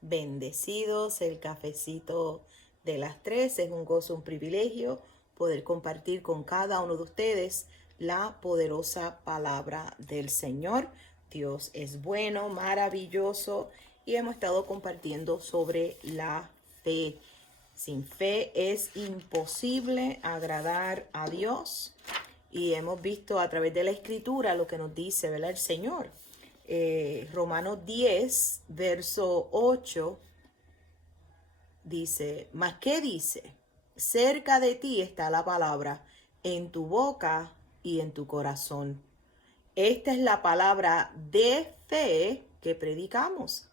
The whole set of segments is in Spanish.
bendecidos. El cafecito de las 3 es un gozo, un privilegio poder compartir con cada uno de ustedes la poderosa palabra del Señor. Dios es bueno, maravilloso, y hemos estado compartiendo sobre la fe. Sin fe es imposible agradar a Dios. Y hemos visto a través de la escritura lo que nos dice, ¿verdad? El Señor. Romanos 10, verso 8, dice, ¿mas qué dice? Cerca de ti está la palabra, en tu boca y en tu corazón. Esta es la palabra de fe que predicamos.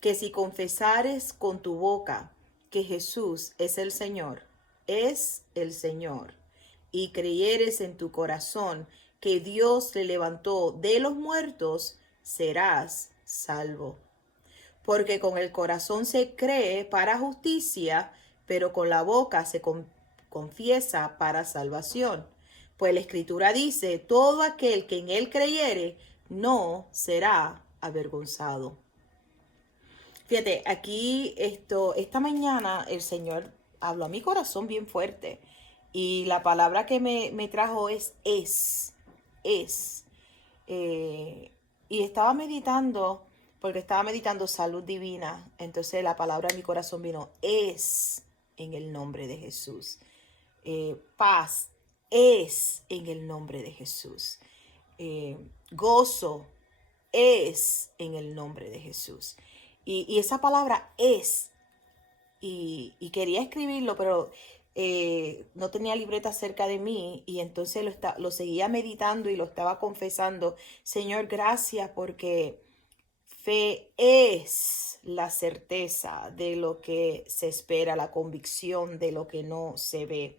Que si confesares con tu boca que Jesús es el Señor, y creyeres en tu corazón que Dios le levantó de los muertos, serás salvo. Porque con el corazón se cree para justicia, pero con la boca se confiesa para salvación. Pues la Escritura dice, todo aquel que en él creyere no será avergonzado. Fíjate, aquí esta mañana el Señor habló a mi corazón bien fuerte. Y la palabra que me trajo es. Y estaba meditando, porque estaba meditando salud divina. Entonces la palabra en mi corazón vino, es en el nombre de Jesús. Paz es en el nombre de Jesús. Gozo es en el nombre de Jesús. Y esa palabra es. Y quería escribirlo, pero no tenía libreta cerca de mí, y entonces lo seguía meditando y lo estaba confesando. Señor, gracias, porque fe es la certeza de lo que se espera, la convicción de lo que no se ve.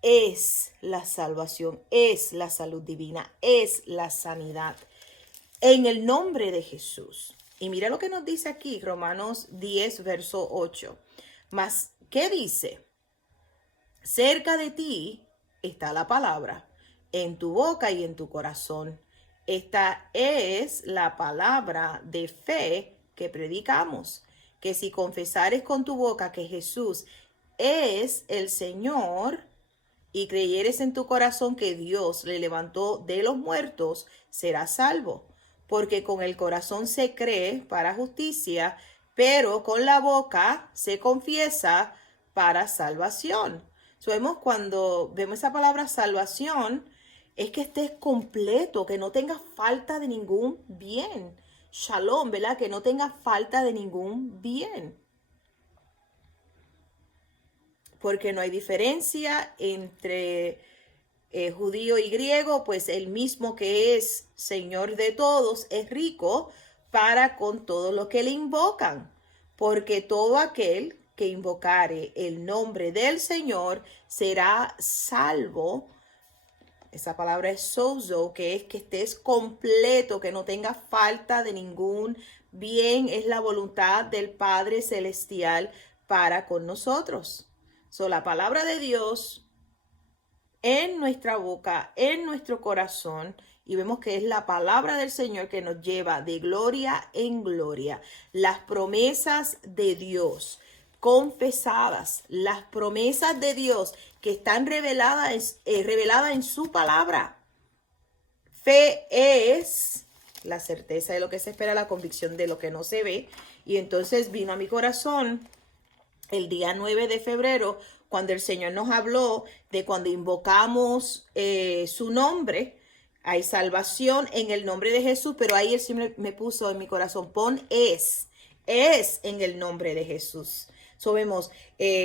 Es la salvación, es la salud divina, es la sanidad. En el nombre de Jesús. Y mira lo que nos dice aquí, Romanos 10, verso 8. Mas, ¿qué dice? Cerca de ti está la palabra, en tu boca y en tu corazón. Esta es la palabra de fe que predicamos, que si confesares con tu boca que Jesús es el Señor y creyeres en tu corazón que Dios le levantó de los muertos, serás salvo. Porque con el corazón se cree para justicia, pero con la boca se confiesa para salvación. Cuando vemos esa palabra salvación, es que estés completo, que no tengas falta de ningún bien. Shalom, ¿verdad? Que no tengas falta de ningún bien. Porque no hay diferencia entre judío y griego, pues el mismo que es Señor de todos es rico para con todo lo que le invocan, porque todo aquel que invocare el nombre del Señor será salvo. Esa palabra es sozo, que es que estés completo, que no tengas falta de ningún bien. Es la voluntad del Padre Celestial para con nosotros. La palabra de Dios en nuestra boca, en nuestro corazón, y vemos que es la palabra del Señor que nos lleva de gloria en gloria. Las promesas de Dios confesadas, las promesas de Dios que están reveladas en su palabra. Fe es la certeza de lo que se espera, la convicción de lo que no se ve. Y entonces vino a mi corazón el día 9 de febrero, cuando el Señor nos habló de cuando invocamos su nombre, hay salvación en el nombre de Jesús, pero ahí Él siempre me puso en mi corazón, pon es en el nombre de Jesús. Vemos,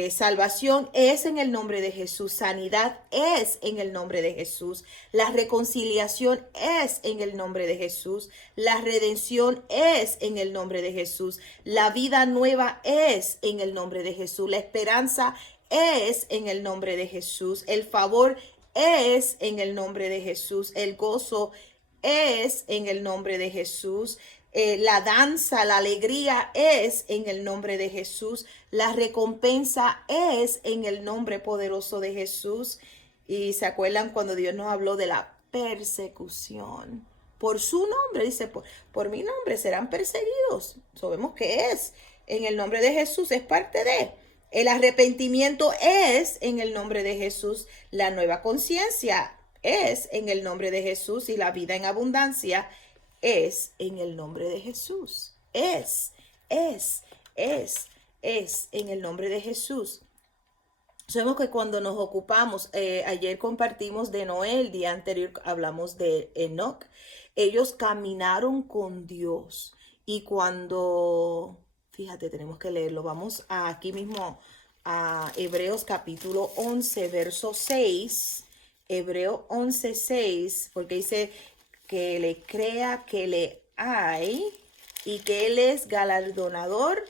salvación es en el nombre de Jesús, sanidad es en el nombre de Jesús, la reconciliación es en el nombre de Jesús, la redención es en el nombre de Jesús, la vida nueva es en el nombre de Jesús, la esperanza es en el nombre de Jesús, el favor es en el nombre de Jesús, el gozo es en el nombre de Jesús. La danza, la alegría es en el nombre de Jesús. La recompensa es en el nombre poderoso de Jesús. Y se acuerdan cuando Dios nos habló de la persecución. por su nombre, dice, por mi nombre serán perseguidos. Sabemos que es en el nombre de Jesús, es parte de. El arrepentimiento es en el nombre de Jesús, la nueva conciencia es en el nombre de Jesús y la vida en abundancia es en el nombre de Jesús. Es, es en el nombre de Jesús. Sabemos que cuando nos ocupamos, ayer compartimos de Noé, el día anterior hablamos de Enoch, ellos caminaron con Dios y cuando, fíjate, tenemos que leerlo, vamos aquí mismo a Hebreos capítulo 11, verso 6, Hebreo 11, 6, porque dice que le crea que le hay y que Él es galardonador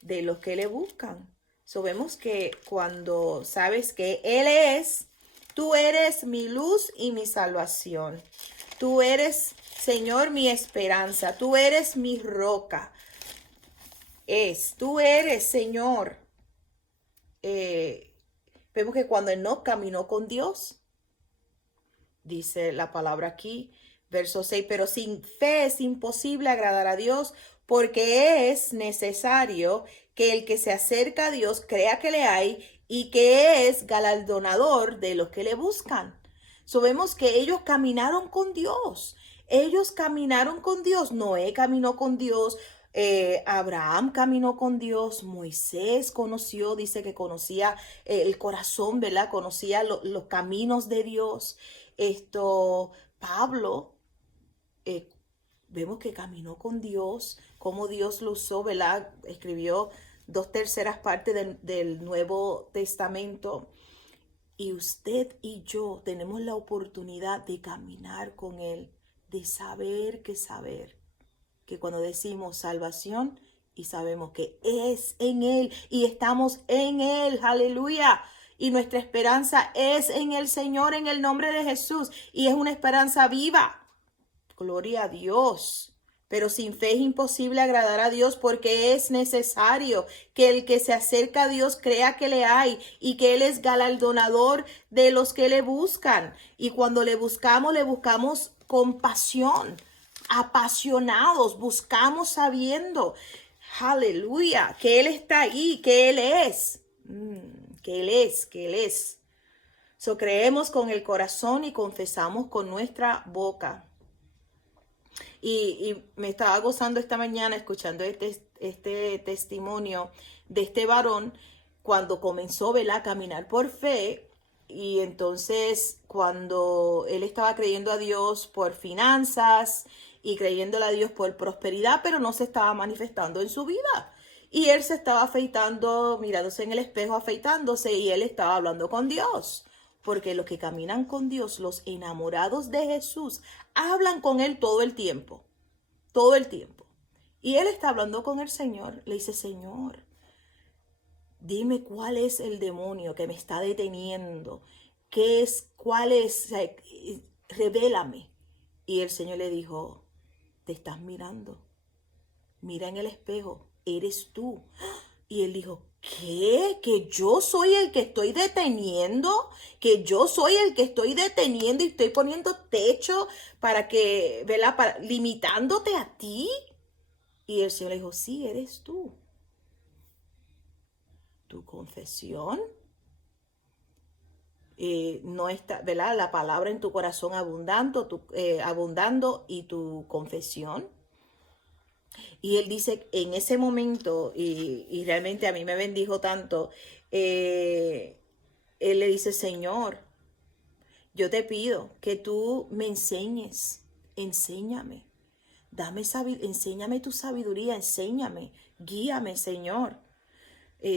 de los que le buscan. Vemos que cuando sabes que Él es, tú eres mi luz y mi salvación. Tú eres, Señor, mi esperanza. Tú eres mi roca. Tú eres, Señor. Vemos que cuando Enoc caminó con Dios, dice la palabra aquí, verso 6, pero sin fe es imposible agradar a Dios, porque es necesario que el que se acerca a Dios crea que le hay y que es galardonador de los que le buscan. Vemos que ellos caminaron con Dios. Ellos caminaron con Dios. Noé caminó con Dios. Abraham caminó con Dios. Moisés conoció, dice que conocía el corazón, ¿verdad? Conocía los caminos de Dios. Pablo, vemos que caminó con Dios, cómo Dios lo usó, ¿verdad? Escribió 2/3 partes del Nuevo Testamento. Y usted y yo tenemos la oportunidad de caminar con Él, de saber que cuando decimos salvación y sabemos que es en Él y estamos en Él, aleluya. Y nuestra esperanza es en el Señor, en el nombre de Jesús. Y es una esperanza viva. Gloria a Dios. Pero sin fe es imposible agradar a Dios porque es necesario que el que se acerca a Dios crea que le hay y que Él es galardonador de los que le buscan. Y cuando le buscamos con pasión, apasionados, buscamos sabiendo, aleluya, que Él está ahí, que Él es, que Él es. Creemos con el corazón y confesamos con nuestra boca. Y me estaba gozando esta mañana escuchando este testimonio de este varón cuando comenzó, ¿verdad?, a caminar por fe. Y entonces cuando él estaba creyendo a Dios por finanzas y creyéndole a Dios por prosperidad, pero no se estaba manifestando en su vida. Y él se estaba afeitando, mirándose en el espejo, afeitándose, y él estaba hablando con Dios. Porque los que caminan con Dios, los enamorados de Jesús, hablan con Él todo el tiempo. Todo el tiempo. Y él está hablando con el Señor. Le dice, Señor, dime cuál es el demonio que me está deteniendo. ¿Cuál es? Revélame. Y el Señor le dijo, te estás mirando. Mira en el espejo. Eres tú. Y él dijo, ¿qué? ¿Que yo soy el que estoy deteniendo? ¿Que yo soy el que estoy deteniendo y estoy poniendo techo para que, ¿verdad? Limitándote a ti? Y el Señor le dijo, sí, eres tú. Tu confesión no está, ¿verdad? La palabra en tu corazón abundando y tu confesión. Y él dice, en ese momento, y realmente a mí me bendijo tanto, él le dice, Señor, yo te pido que tú me enséñame, enséñame tu sabiduría, enséñame, guíame, Señor.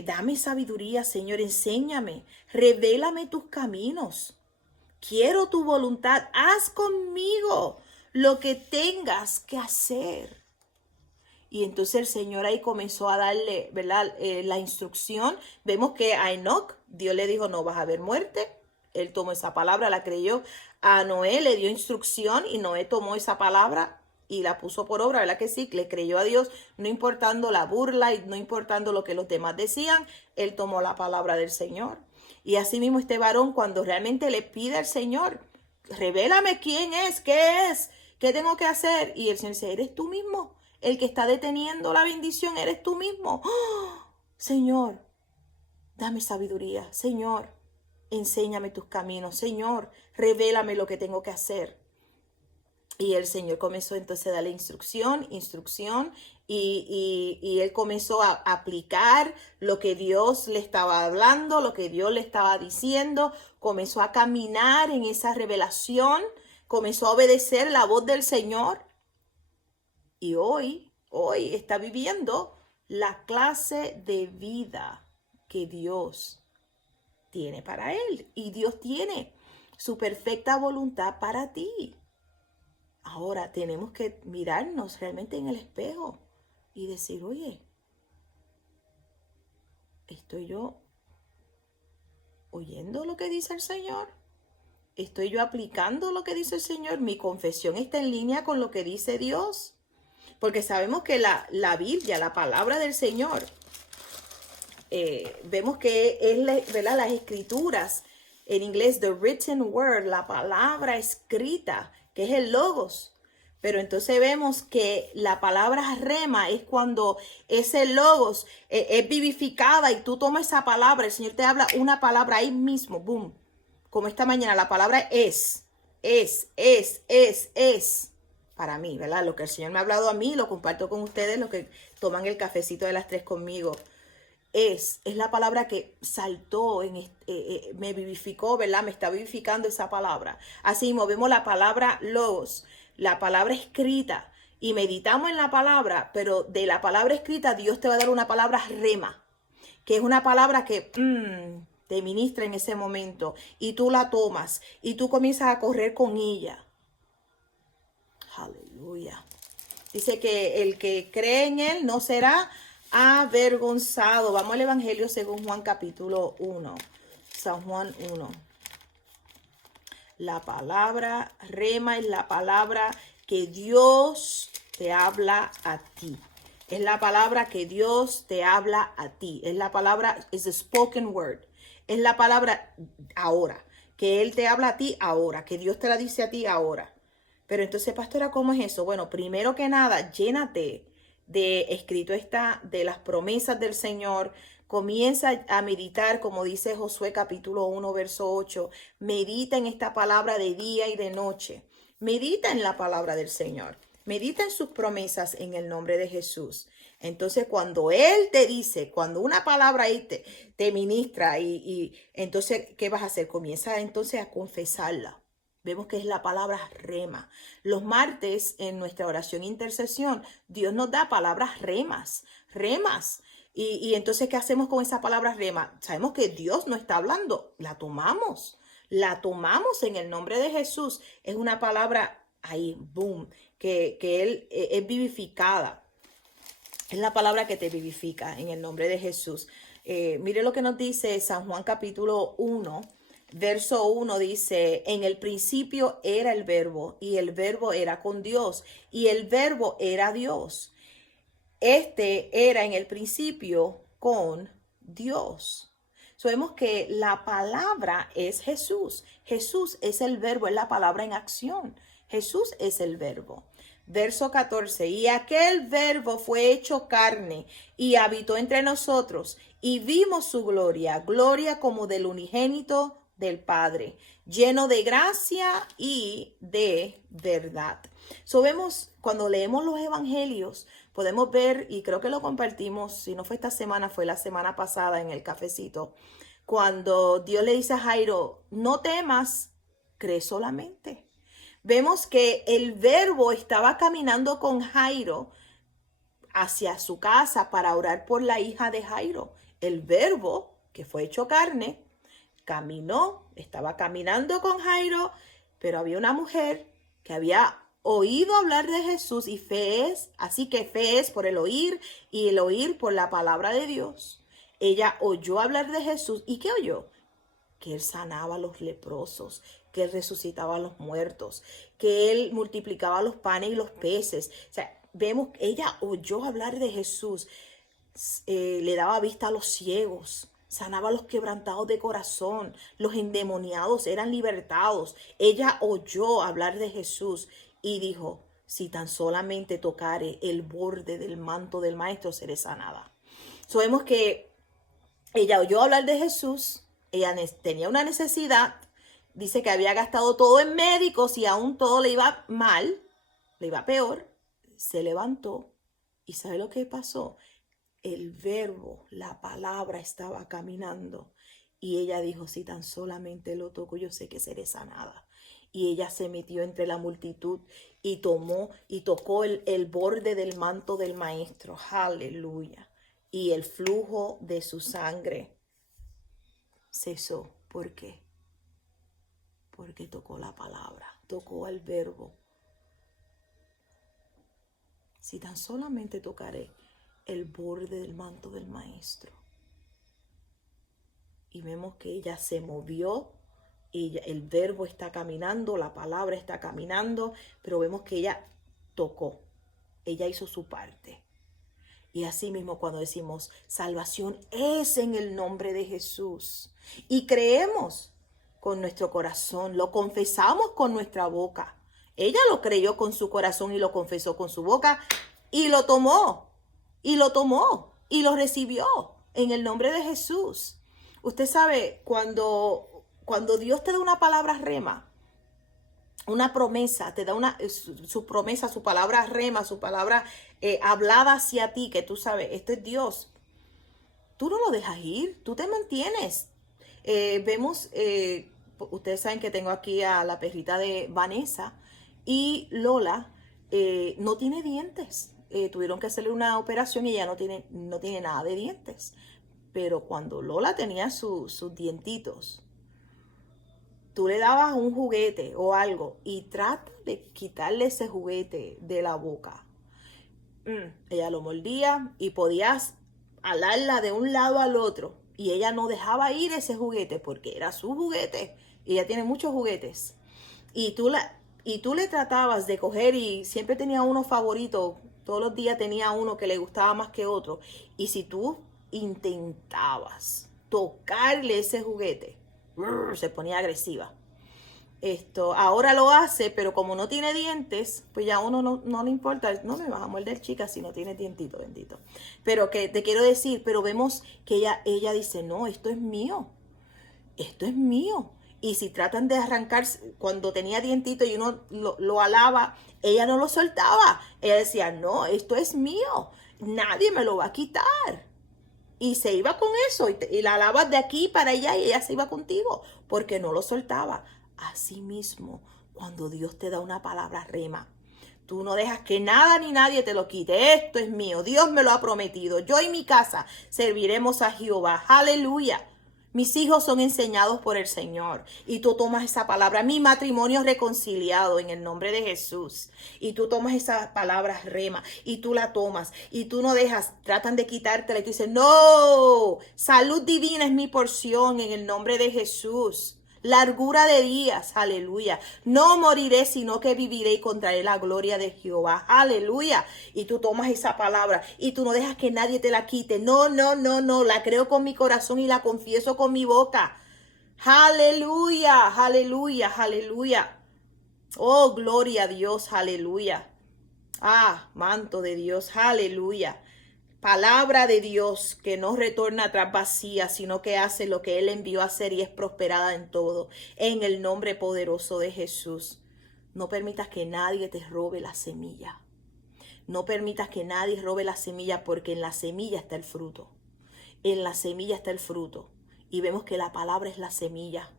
Dame sabiduría, Señor, enséñame, revélame tus caminos. Quiero tu voluntad, haz conmigo lo que tengas que hacer. Y entonces el Señor ahí comenzó a darle, ¿verdad?, la instrucción. Vemos que a Enoc, Dios le dijo, no vas a ver muerte. Él tomó esa palabra, la creyó. A Noé le dio instrucción y Noé tomó esa palabra y la puso por obra, ¿verdad que sí? Le creyó a Dios, no importando la burla y no importando lo que los demás decían. Él tomó la palabra del Señor. Y así mismo este varón, cuando realmente le pide al Señor, revélame quién es, qué es, ¿Qué tengo que hacer? Y el Señor dice, eres tú mismo. El que está deteniendo la bendición eres tú mismo. ¡Oh! Señor, dame sabiduría. Señor, enséñame tus caminos. Señor, revélame lo que tengo que hacer. Y el Señor comenzó entonces a darle instrucción, y él comenzó a aplicar lo que Dios le estaba hablando, lo que Dios le estaba diciendo, comenzó a caminar en esa revelación, comenzó a obedecer la voz del Señor, y hoy está viviendo la clase de vida que Dios tiene para él, y Dios tiene su perfecta voluntad para ti. Ahora tenemos que mirarnos realmente en el espejo y decir, oye, ¿estoy yo oyendo lo que dice el Señor? ¿Estoy yo aplicando lo que dice el Señor? ¿Mi confesión está en línea con lo que dice Dios? Porque sabemos que la Biblia, la palabra del Señor, vemos que es, ¿verdad?, las escrituras, en inglés, the written word, la palabra escrita, que es el logos. Pero entonces vemos que la palabra rema es cuando ese logos es vivificada, y tú tomas esa palabra, el Señor te habla una palabra ahí mismo, boom. Como esta mañana, la palabra es. Para mí, ¿verdad? Lo que el Señor me ha hablado a mí, lo comparto con ustedes, los que toman el cafecito de las 3 conmigo. Es la palabra que saltó, me vivificó, ¿verdad? Me está vivificando esa palabra. Así movemos la palabra logos, la palabra escrita, y meditamos en la palabra, pero de la palabra escrita Dios te va a dar una palabra rema, que es una palabra que te ministra en ese momento, y tú la tomas y tú comienzas a correr con ella. Aleluya. Dice que el que cree en él no será avergonzado. Vamos al Evangelio según Juan capítulo 1. San Juan 1. La palabra rema es la palabra que Dios te habla a ti. Es la palabra que Dios te habla a ti. Es la palabra, es the spoken word. Es la palabra ahora, que Él te habla a ti ahora, que Dios te la dice a ti ahora. Pero entonces, pastora, ¿cómo es eso? Bueno, primero que nada, llénate de escrito está, de las promesas del Señor. Comienza a meditar, como dice Josué capítulo 1, verso 8. Medita en esta palabra de día y de noche. Medita en la palabra del Señor. Medita en sus promesas en el nombre de Jesús. Entonces, cuando Él te dice, cuando una palabra ahí te ministra, y entonces, ¿qué vas a hacer? Comienza entonces a confesarla. Vemos que es la palabra rema. Los martes en nuestra oración e intercesión, Dios nos da palabras remas. Y entonces, ¿qué hacemos con esa palabra rema? Sabemos que Dios no está hablando, la tomamos en el nombre de Jesús. Es una palabra ahí, boom, que Él es vivificada. Es la palabra que te vivifica en el nombre de Jesús. Mire lo que nos dice San Juan capítulo 1. Verso 1 dice, en el principio era el verbo, y el verbo era con Dios, y el verbo era Dios. Este era en el principio con Dios. Sabemos que la palabra es Jesús. Jesús es el verbo, es la palabra en acción. Jesús es el verbo. Verso 14, y aquel verbo fue hecho carne y habitó entre nosotros, y vimos su gloria, gloria como del unigénito del Padre, lleno de gracia y de verdad. Vemos, cuando leemos los evangelios, podemos ver, y creo que lo compartimos, si no fue esta semana, fue la semana pasada en el cafecito, cuando Dios le dice a Jairo, no temas, cree solamente. Vemos que el verbo estaba caminando con Jairo hacia su casa para orar por la hija de Jairo. El verbo, que fue hecho carne, caminó, estaba caminando con Jairo, pero había una mujer que había oído hablar de Jesús, y fe es, así que fe es por el oír, y el oír por la palabra de Dios. Ella oyó hablar de Jesús, ¿y qué oyó? Que Él sanaba a los leprosos, que Él resucitaba a los muertos, que Él multiplicaba los panes y los peces. O sea, vemos que ella oyó hablar de Jesús, le daba vista a los ciegos, sanaba a los quebrantados de corazón, los endemoniados eran libertados. Ella oyó hablar de Jesús, y dijo, si tan solamente tocare el borde del manto del maestro, seré sanada. Sabemos que ella oyó hablar de Jesús, ella tenía una necesidad, dice que había gastado todo en médicos y aún todo le iba mal, le iba peor, se levantó y ¿sabe lo que pasó? El verbo, la palabra estaba caminando y ella dijo, si tan solamente lo toco, yo sé que seré sanada. Y ella se metió entre la multitud y tomó y tocó el borde del manto del maestro. Aleluya. Y el flujo de su sangre cesó. ¿Por qué? Porque tocó la palabra, tocó el verbo. Si tan solamente tocaré el borde del manto del maestro. Y vemos que ella se movió, el verbo está caminando, la palabra está caminando, pero vemos que ella tocó, ella hizo su parte. Y así mismo cuando decimos salvación es en el nombre de Jesús y creemos con nuestro corazón, lo confesamos con nuestra boca. Ella lo creyó con su corazón y lo confesó con su boca y lo tomó y lo recibió en el nombre de Jesús. Usted sabe, cuando Dios te da una palabra rema, una promesa, te da su promesa, su palabra rema, su palabra hablada hacia ti, que tú sabes, este es Dios. Tú no lo dejas ir, tú te mantienes. Vemos, ustedes saben que tengo aquí a la perrita de Vanessa y Lola no tiene dientes. Tuvieron que hacerle una operación y ella no tiene nada de dientes. Pero cuando Lola tenía sus dientitos, tú le dabas un juguete o algo y trata de quitarle ese juguete de la boca. Ella lo mordía y podías alarla de un lado al otro y ella no dejaba ir ese juguete porque era su juguete. Y ella tiene muchos juguetes. Y tú le tratabas de coger y siempre tenía uno favorito. Todos los días tenía uno que le gustaba más que otro. Y si tú intentabas tocarle ese juguete, se ponía agresiva. Ahora lo hace, pero como no tiene dientes, pues ya a uno no le importa, no me vas a morder, chica, si no tiene dientito, bendito. Pero que te quiero decir, pero vemos que ella dice, no, esto es mío, esto es mío. Y si tratan de arrancar, cuando tenía dientito y uno lo alaba, ella no lo soltaba. Ella decía, no, esto es mío, nadie me lo va a quitar. Y se iba con eso, y la alabas de aquí para allá y ella se iba contigo, porque no lo soltaba. Así mismo, cuando Dios te da una palabra rema, tú no dejas que nada ni nadie te lo quite. Esto es mío, Dios me lo ha prometido. Yo y mi casa serviremos a Jehová. Aleluya. Mis hijos son enseñados por el Señor. Y tú tomas esa palabra. Mi matrimonio es reconciliado en el nombre de Jesús. Y tú tomas esa palabra rema. Y tú la tomas. Y tú no dejas. Tratan de quitártela. Y tú dices, no. Salud divina es mi porción en el nombre de Jesús. Largura de días, aleluya. No moriré, sino que viviré y contaré la gloria de Jehová, aleluya. Y tú tomas esa palabra y tú no dejas que nadie te la quite. No, la creo con mi corazón y la confieso con mi boca. Aleluya, aleluya, aleluya. Oh, gloria a Dios, aleluya. Ah, manto de Dios, aleluya. Palabra de Dios que no retorna atrás vacía, sino que hace lo que Él envió a hacer y es prosperada en todo. En el nombre poderoso de Jesús. No permitas que nadie te robe la semilla. No permitas que nadie robe la semilla porque en la semilla está el fruto. En la semilla está el fruto. Y vemos que la palabra es la semilla.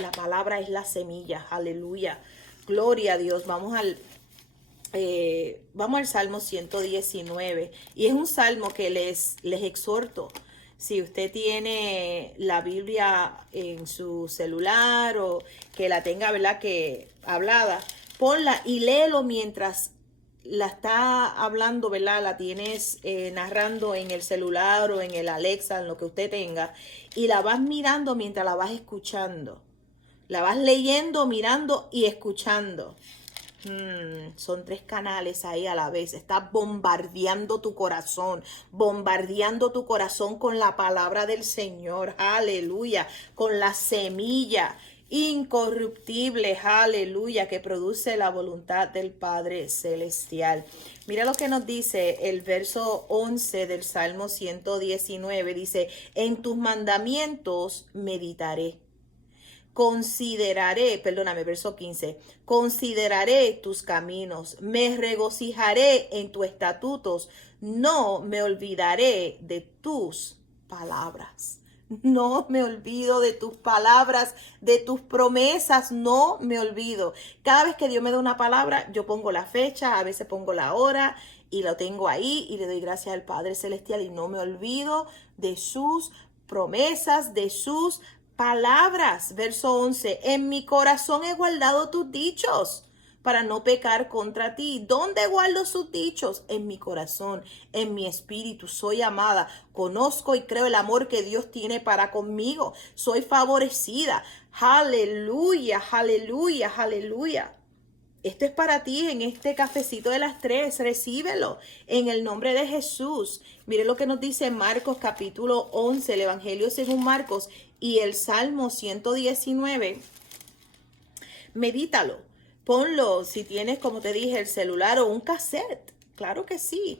La palabra es la semilla. Aleluya. Gloria a Dios. Vamos al Salmo 119 y es un salmo que les exhorto. Si usted tiene la Biblia en su celular o que la tenga, ¿verdad?, que hablada, ponla y léelo mientras la está hablando, ¿verdad? La tienes narrando en el celular o en el Alexa, en lo que usted tenga, y la vas mirando mientras la vas escuchando. La vas leyendo, mirando y escuchando. Son 3 canales ahí a la vez. Estás bombardeando tu corazón con la palabra del Señor, aleluya, con la semilla. incorruptible, aleluya, que produce la voluntad del Padre Celestial. Mira lo que nos dice el verso 11 del Salmo 119, dice, en tus mandamientos meditaré. Verso 15, consideraré tus caminos, me regocijaré en tus estatutos, no me olvidaré de tus palabras. No me olvido de tus palabras, de tus promesas, no me olvido. Cada vez que Dios me da una palabra, yo pongo la fecha, a veces pongo la hora y lo tengo ahí y le doy gracias al Padre Celestial y no me olvido de sus promesas, de sus palabras. Verso 11, en mi corazón he guardado tus dichos para no pecar contra ti. ¿Dónde guardo sus dichos? En mi corazón, en mi espíritu. Soy amada, conozco y creo el amor que Dios tiene para conmigo. Soy favorecida. Aleluya, aleluya, aleluya. Esto es para ti en este cafecito de las 3. Recíbelo en el nombre de Jesús. Mire lo que nos dice Marcos capítulo 11, el Evangelio según Marcos y el Salmo 119. Medítalo. Ponlo si tienes, como te dije, el celular o un cassette. Claro que sí.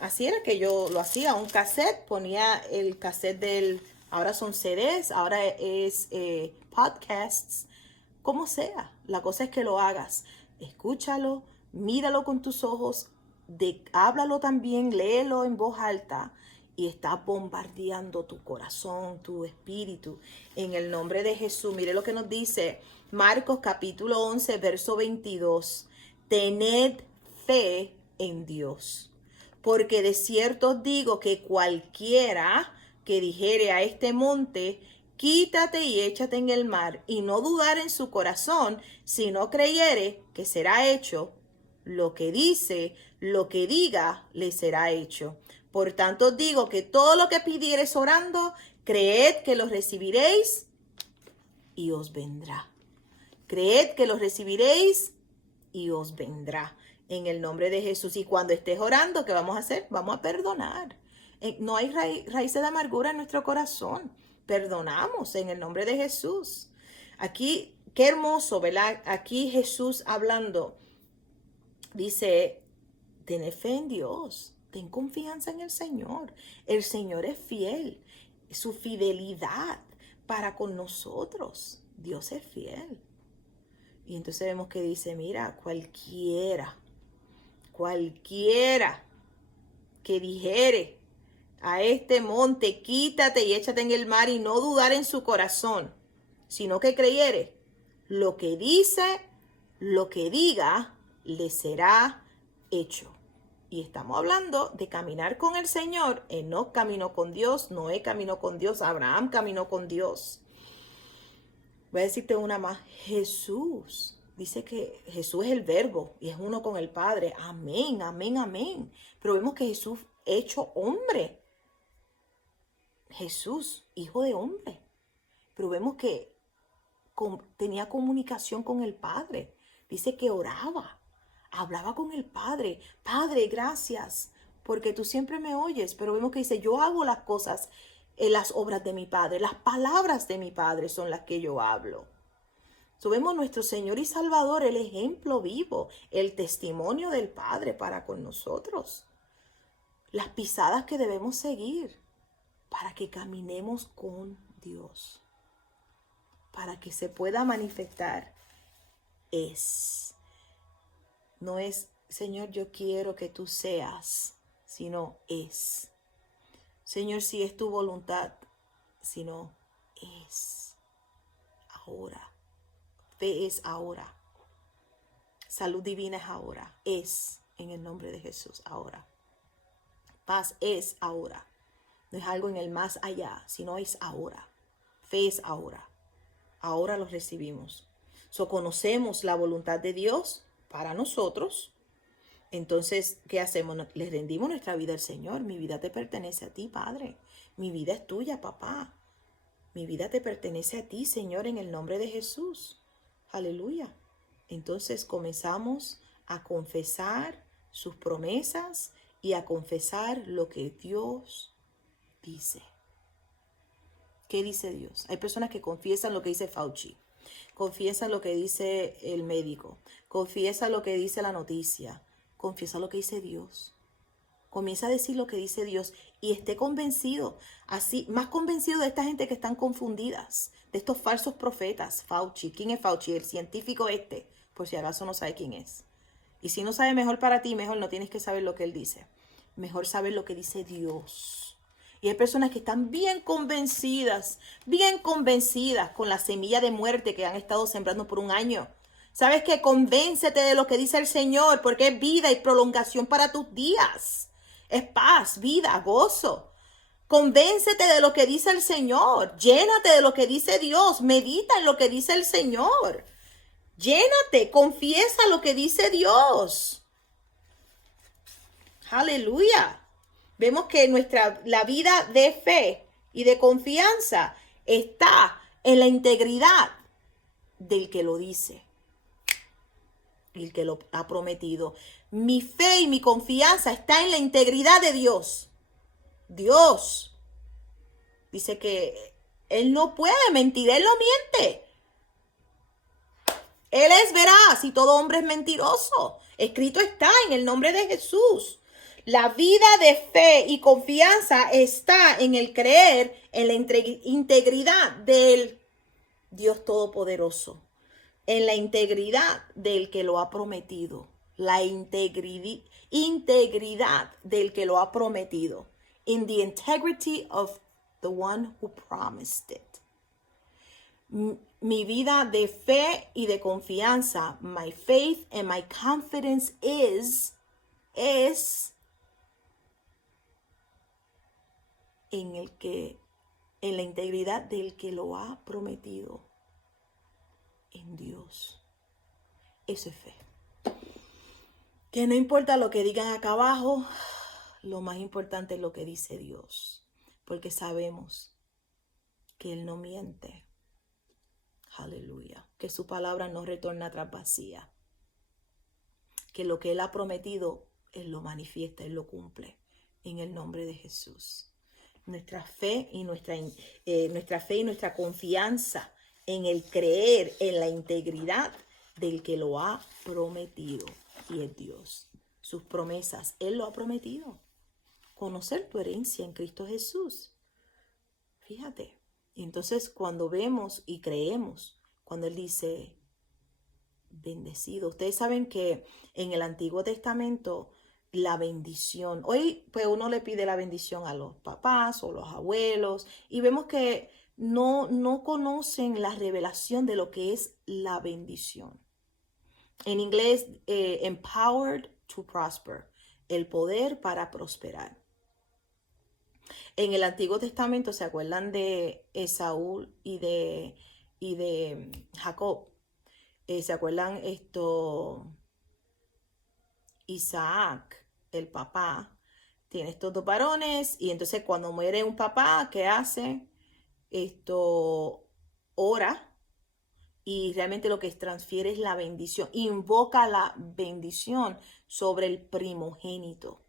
Así era que yo lo hacía, un cassette. Ponía el cassette ahora son CDs, ahora es podcasts. Como sea, la cosa es que lo hagas. Escúchalo, míralo con tus ojos, háblalo también, léelo en voz alta y está bombardeando tu corazón, tu espíritu, en el nombre de Jesús. Mire lo que nos dice Marcos capítulo 11, verso 22. Tened fe en Dios, porque de cierto os digo que cualquiera que dijere a este monte, quítate y échate en el mar, y no dudar en su corazón, sino creyere que será hecho lo que dice, lo que diga, le será hecho. Por tanto os digo que todo lo que pidiereis orando, creed que lo recibiréis y os vendrá. Creed que lo recibiréis y os vendrá. En el nombre de Jesús. Y cuando estés orando, ¿qué vamos a hacer? Vamos a perdonar. No hay raíces de amargura en nuestro corazón. Perdonamos en el nombre de Jesús. Aquí, qué hermoso, ¿verdad? Aquí Jesús hablando. Dice, ten fe en Dios. Ten confianza en el Señor. El Señor es fiel. Su fidelidad para con nosotros. Dios es fiel. Y entonces vemos que dice, mira, cualquiera que dijere a este monte, quítate y échate en el mar, y no dudar en su corazón, sino que creyere, lo que dice, lo que diga, le será hecho. Y estamos hablando de caminar con el Señor. Enoc caminó con Dios, Noé caminó con Dios, Abraham caminó con Dios. Voy a decirte una más. Jesús, dice que Jesús es el verbo y es uno con el Padre. Amén, amén, amén. Pero vemos que Jesús hecho hombre. Jesús, hijo de hombre. Pero vemos que tenía comunicación con el Padre. Dice que oraba, hablaba con el Padre. Padre, gracias, porque tú siempre me oyes. Pero vemos que dice, yo hago las cosas, las obras de mi Padre. Las palabras de mi Padre son las que yo hablo. Vemos nuestro Señor y Salvador, el ejemplo vivo, el testimonio del Padre para con nosotros. Las pisadas que debemos seguir para que caminemos con Dios. Para que se pueda manifestar no es, Señor, yo quiero que tú seas, sino es. Señor, si es tu voluntad, sino es. Ahora. Fe es ahora. Salud divina es ahora. Es en el nombre de Jesús ahora. Paz es ahora. No es algo en el más allá, sino es ahora. Fe es ahora. Ahora lo recibimos. Conocemos la voluntad de Dios para nosotros. Entonces, ¿qué hacemos? Le rendimos nuestra vida al Señor. Mi vida te pertenece a ti, Padre. Mi vida es tuya, papá. Mi vida te pertenece a ti, Señor, en el nombre de Jesús. Aleluya. Entonces comenzamos a confesar sus promesas y a confesar lo que Dios dice. ¿Qué dice Dios? Hay personas que confiesan lo que dice Fauci. Confiesa lo que dice el médico. Confiesa lo que dice la noticia. Confiesa lo que dice Dios. Comienza a decir lo que dice Dios y esté convencido, así, más convencido de esta gente que están confundidas, de estos falsos profetas. Fauci, ¿quién es Fauci? El científico este, por si acaso no sabe quién es. Y si no sabe, mejor para ti, mejor no tienes que saber lo que él dice. Mejor saber lo que dice Dios. Y hay personas que están bien convencidas con la semilla de muerte que han estado sembrando por un año. ¿Sabes qué? Convéncete de lo que dice el Señor, porque es vida y prolongación para tus días. Es paz, vida, gozo. Convéncete de lo que dice el Señor. Llénate de lo que dice Dios. Medita en lo que dice el Señor. Llénate, confiesa lo que dice Dios. Aleluya. Vemos que la vida de fe y de confianza está en la integridad del que lo dice, el que lo ha prometido. Mi fe y mi confianza está en la integridad de Dios. Dios dice que Él no puede mentir, Él no miente. Él es veraz y todo hombre es mentiroso. Escrito está en el nombre de Jesús. La vida de fe y confianza está en el creer en la integridad del Dios Todopoderoso, en la integridad del que lo ha prometido, la integridad del que lo ha prometido, in the integrity of the one who promised it. Mi vida de fe y de confianza, my faith and my confidence is en la integridad del que lo ha prometido, en Dios. Eso es fe. Que no importa lo que digan acá abajo, lo más importante es lo que dice Dios, porque sabemos que Él no miente. Aleluya. Que su palabra no retorna atrás vacía. Que lo que Él ha prometido, Él lo manifiesta, Él lo cumple. En el nombre de Jesús. Nuestra fe y nuestra confianza en el creer en la integridad del que lo ha prometido. Y es Dios. Sus promesas, Él lo ha prometido. Conocer tu herencia en Cristo Jesús. Fíjate. Entonces, cuando vemos y creemos, cuando Él dice, bendecido. Ustedes saben que en el Antiguo Testamento, la bendición, hoy pues uno le pide la bendición a los papás o los abuelos y vemos que no conocen la revelación de lo que es la bendición. En inglés, empowered to prosper, el poder para prosperar. En el Antiguo Testamento, ¿se acuerdan de Esaú y de Jacob? ¿Se acuerdan Isaac, el papá, tiene estos dos varones y entonces cuando muere un papá, ¿qué hace? Ora y realmente lo que transfiere es la bendición, invoca la bendición sobre el primogénito.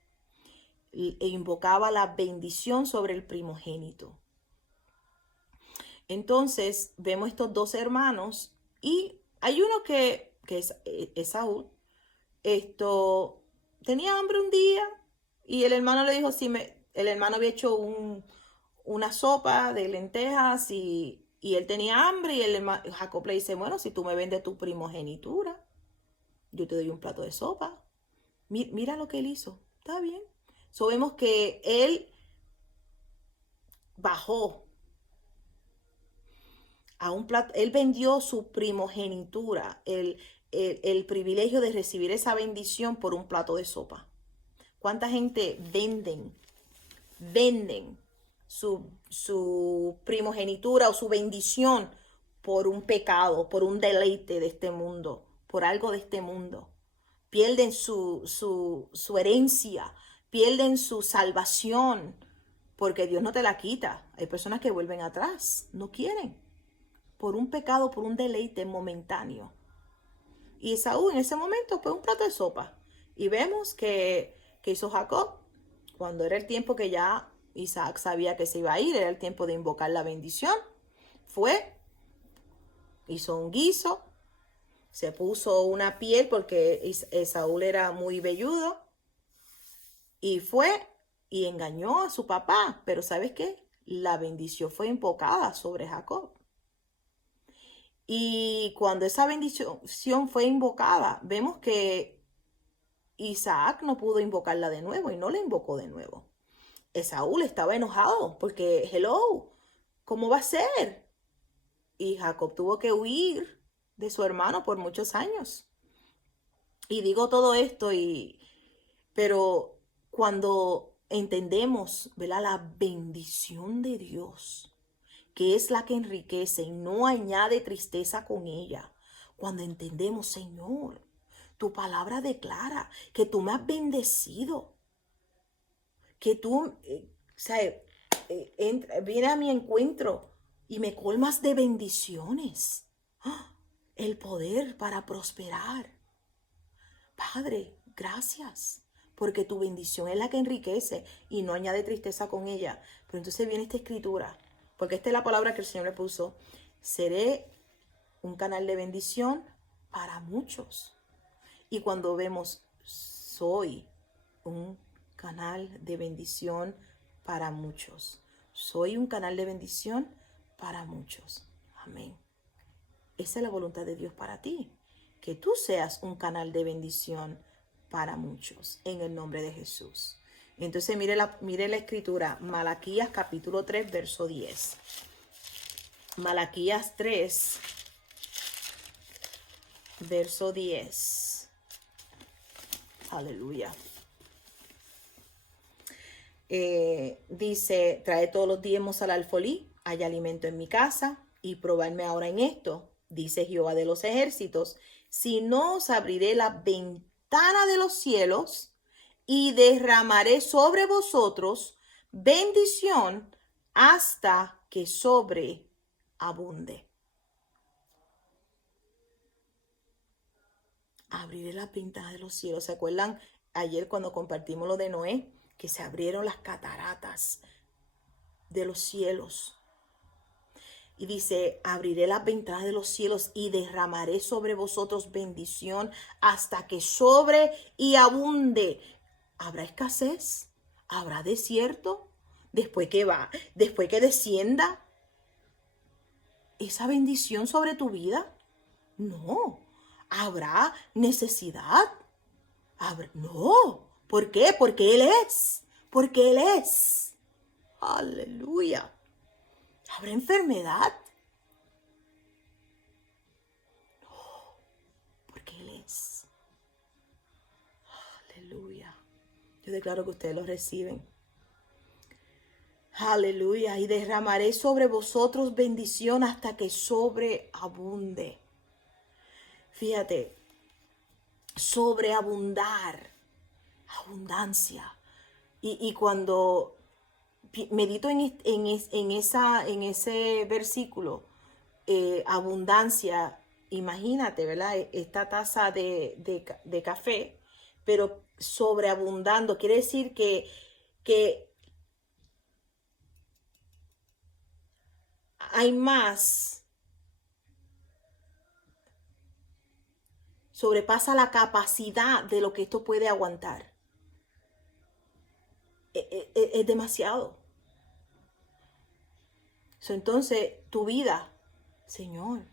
E invocaba la bendición sobre el primogénito. Entonces vemos estos dos hermanos y hay uno que es Esaú. Tenía hambre un día y el hermano le dijo, el hermano había hecho una sopa de lentejas y él tenía hambre y Jacob le dice, bueno, si tú me vendes tu primogenitura, yo te doy un plato de sopa. Mira lo que él hizo, está bien. Vemos que él bajó a un plato, él vendió su primogenitura, el privilegio de recibir esa bendición por un plato de sopa. ¿Cuánta gente venden su primogenitura o su bendición por un pecado, por un deleite de este mundo, por algo de este mundo? Pierden su herencia, pierden su salvación, porque Dios no te la quita. Hay personas que vuelven atrás, no quieren, por un pecado, por un deleite momentáneo. Y Esaú en ese momento fue un plato de sopa. Y vemos que hizo Jacob, cuando era el tiempo que ya Isaac sabía que se iba a ir, era el tiempo de invocar la bendición, fue hizo un guiso, se puso una piel porque Esaú era muy velludo y fue y engañó a su papá. Pero ¿sabes qué? La bendición fue invocada sobre Jacob. Y cuando esa bendición fue invocada, vemos que Isaac no pudo invocarla de nuevo y no la invocó de nuevo. Esaú estaba enojado porque, hello, ¿cómo va a ser? Y Jacob tuvo que huir de su hermano por muchos años. Y digo todo esto, pero cuando entendemos, ¿verdad?, la bendición de Dios, que es la que enriquece y no añade tristeza con ella. Cuando entendemos, Señor, tu palabra declara que tú me has bendecido, que tú, viene a mi encuentro y me colmas de bendiciones. El poder para prosperar. Padre, gracias, porque tu bendición es la que enriquece y no añade tristeza con ella. Pero entonces viene esta escritura, porque esta es la palabra que el Señor le puso. Seré un canal de bendición para muchos. Y cuando vemos, soy un canal de bendición para muchos. Soy un canal de bendición para muchos. Amén. Esa es la voluntad de Dios para ti. Que tú seas un canal de bendición para muchos. En el nombre de Jesús. Entonces mire la escritura. Malaquías capítulo 3, verso 10. Malaquías 3, verso 10. Aleluya. Dice, trae todos los diezmos al alfolí, hay alimento en mi casa, y probarme ahora en esto, dice Jehová de los ejércitos, si no os abriré la ventana de los cielos y derramaré sobre vosotros bendición hasta que sobreabunde. Abriré la ventana de los cielos. ¿Se acuerdan ayer cuando compartimos lo de Noé? Que se abrieron las cataratas de los cielos. Y dice, abriré las ventanas de los cielos y derramaré sobre vosotros bendición hasta que sobre y abunde. ¿Habrá escasez? ¿Habrá desierto? Después que descienda esa bendición sobre tu vida. No. ¿Habrá necesidad? No. ¿Por qué? Porque Él es. Porque Él es. Aleluya. ¿Habrá enfermedad? No. Porque Él es. Aleluya. Yo declaro que ustedes lo reciben. Aleluya. Y derramaré sobre vosotros bendición hasta que sobreabunde. Fíjate. Sobreabundar. Abundancia. Y cuando medito en ese versículo, abundancia, imagínate, ¿verdad? Esta taza de café, pero sobreabundando, quiere decir que hay más, sobrepasa la capacidad de lo que esto puede aguantar. Es demasiado. Entonces, tu vida, Señor,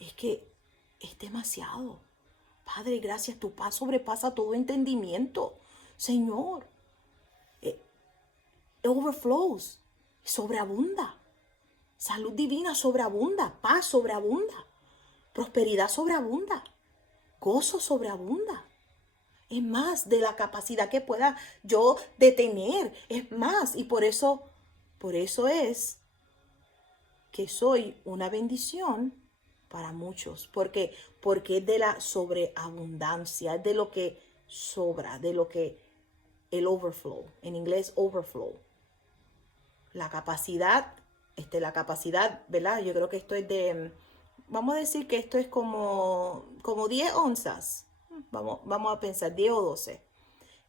es que es demasiado. Padre, gracias, tu paz sobrepasa todo entendimiento. Señor, it overflows, sobreabunda. Salud divina sobreabunda, paz sobreabunda, prosperidad sobreabunda, gozo sobreabunda. Es más de la capacidad que pueda yo de tener. Es más. Y por eso es que soy una bendición para muchos. Porque es de la sobreabundancia, es de lo que sobra, de lo que el overflow. En inglés, overflow. La capacidad, ¿verdad? Yo creo que esto es vamos a decir que esto es como 10 onzas. Vamos a pensar 10 o 12.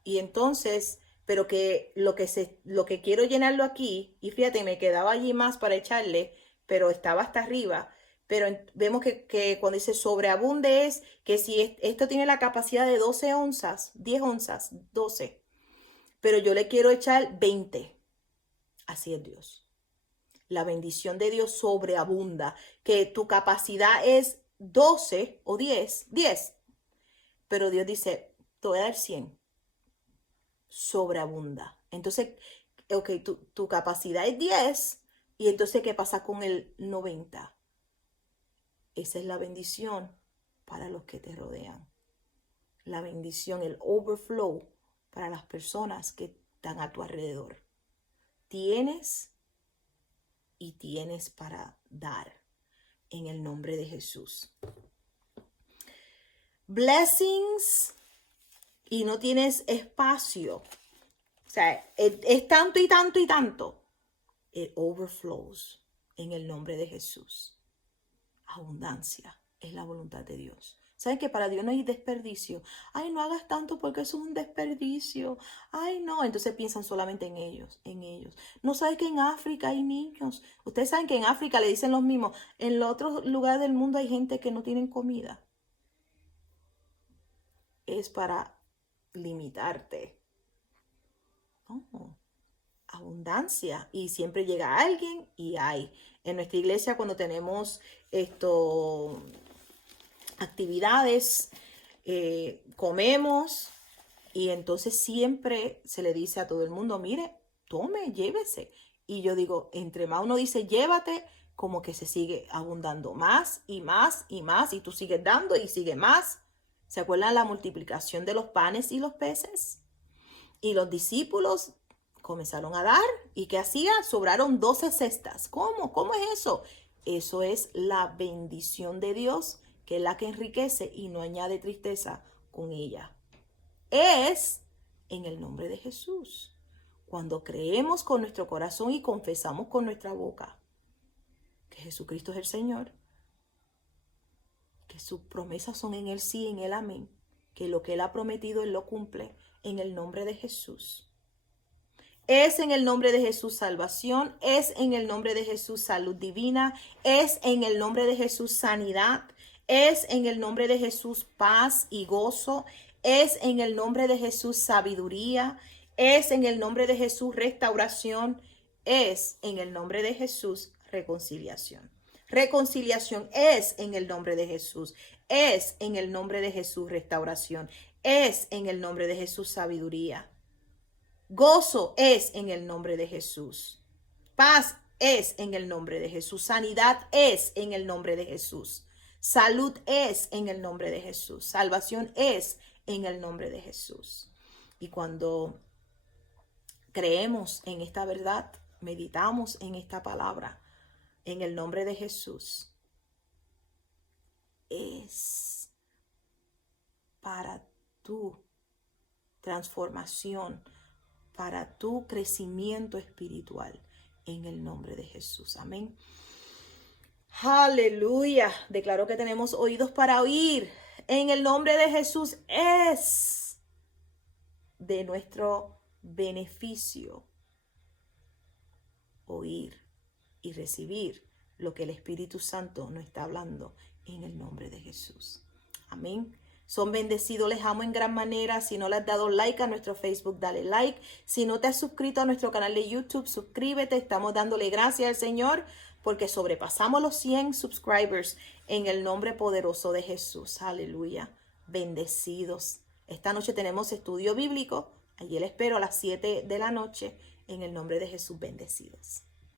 Y entonces, pero que lo que quiero llenarlo aquí, y fíjate, me quedaba allí más para echarle, pero estaba hasta arriba, pero vemos que cuando dice sobreabunde es que si esto tiene la capacidad de 12 onzas, 10 onzas, 12, pero yo le quiero echar 20. Así es Dios. La bendición de Dios sobreabunda, que tu capacidad es 12 o 10, pero Dios dice, te voy a dar 100, sobreabunda. Entonces, ok, tu capacidad es 10, y entonces, ¿qué pasa con el 90? Esa es la bendición para los que te rodean. La bendición, el overflow para las personas que están a tu alrededor. Tienes y tienes para dar en el nombre de Jesús. Blessings y no tienes espacio. O sea, es tanto y tanto y tanto. It overflows en el nombre de Jesús. Abundancia es la voluntad de Dios. ¿Saben que para Dios no hay desperdicio? Ay, no hagas tanto porque eso es un desperdicio. Ay, no. Entonces piensan solamente en ellos, en ellos. No saben que en África hay niños. Ustedes saben que en África le dicen los mismos. En los otros lugares del mundo hay gente que no tienen comida. Es para limitarte. No. Abundancia. Y siempre llega alguien y hay. En nuestra iglesia cuando tenemos actividades, comemos, y entonces siempre se le dice a todo el mundo, mire, tome, llévese. Y yo digo, entre más uno dice llévate, como que se sigue abundando más y más y más, y tú sigues dando y sigue más. ¿Se acuerdan la multiplicación de los panes y los peces? Y los discípulos comenzaron a dar, ¿y qué hacían? Sobraron 12 cestas. ¿Cómo? ¿Cómo es eso? Eso es la bendición de Dios, que es la que enriquece y no añade tristeza con ella. Es en el nombre de Jesús. Cuando creemos con nuestro corazón y confesamos con nuestra boca que Jesucristo es el Señor, que sus promesas son en Él sí, en Él amén, que lo que Él ha prometido Él lo cumple, en el nombre de Jesús. Es en el nombre de Jesús salvación, es en el nombre de Jesús salud divina, es en el nombre de Jesús sanidad, es en el nombre de Jesús paz y gozo, es en el nombre de Jesús sabiduría, es en el nombre de Jesús restauración, es en el nombre de Jesús reconciliación. Reconciliación es en el nombre de Jesús, es en el nombre de Jesús restauración, es en el nombre de Jesús sabiduría. Gozo es en el nombre de Jesús. Paz es en el nombre de Jesús. Sanidad es en el nombre de Jesús. Salud es en el nombre de Jesús. Salvación es en el nombre de Jesús. Y cuando creemos en esta verdad, meditamos en esta palabra, en el nombre de Jesús, es para tu transformación, para tu crecimiento espiritual, en el nombre de Jesús. Amén. Aleluya. Declaro que tenemos oídos para oír. En el nombre de Jesús es de nuestro beneficio oír y recibir lo que el Espíritu Santo nos está hablando en el nombre de Jesús. Amén. Son bendecidos, les amo en gran manera. Si no le has dado like a nuestro Facebook, dale like. Si no te has suscrito a nuestro canal de YouTube, suscríbete. Estamos dándole gracias al Señor porque sobrepasamos los 100 subscribers en el nombre poderoso de Jesús. Aleluya. Bendecidos. Esta noche tenemos estudio bíblico. Allí les espero a las 7 de la noche en el nombre de Jesús. Bendecidos.